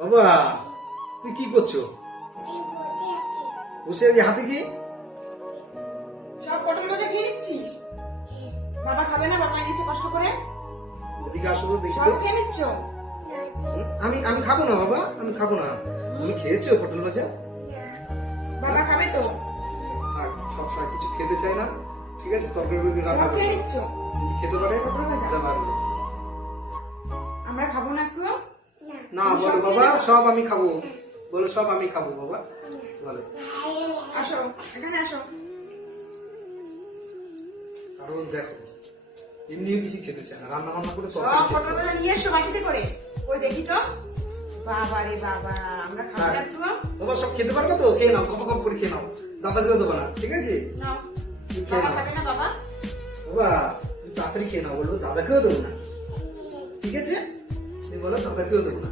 বাবা তুই কি করছো? বসে আছি। হাতে কি? সব পটল ভাজা খেয়ে নিচ্ছিস? বাবা খাবে না? বাবা এনেছে কষ্ট করে। এদিকে আসো তো দেখি সব তো। খেয়ে নিচ্ছ? আমি খাবো না বাবা, আমি খাবো না। তুমি খেয়েছো পটল ভাজা? বাবা খাবে তো? থাক, সব সময় কিছু খেতে চাই না, ঠিক আছে? তরকারি রান্না সব করো। খেয়ে নিচ্ছ? খেতে পারে পটল ভাজা? এটা ভালো। আমরা খাবো না একটু? না বলো বাবা, সব আমি খাবো। বলো সব আমি খাবো বাবা, বলো। আসো, এখানে আসো। কারণ দেখো, এমনিও কিছু খেতে চায় না, রান্না বান্না করে সব তরকারি পটল খেতে ভাজা নিয়ে এসো বাটিতে করে। ওই দেখি তো। বাবা রে বাবা, আমরা খাবো না একটু? বাবা সব খেতে পারবে তো? খেয়ে নাও, কপ কপ করে খেয়ে নাও। দাদাকেও দেবো না, ঠিক আছে? নাও। তুমি খেয়ে বাবা নাও খাবে না বাবা? বাবা, তুমি তাড়াতাড়ি খেয়ে নাও। বলবো দাদাকেও দেবো না, ঠিক আছে? তুমি বলো দাদাকেও দেবো না।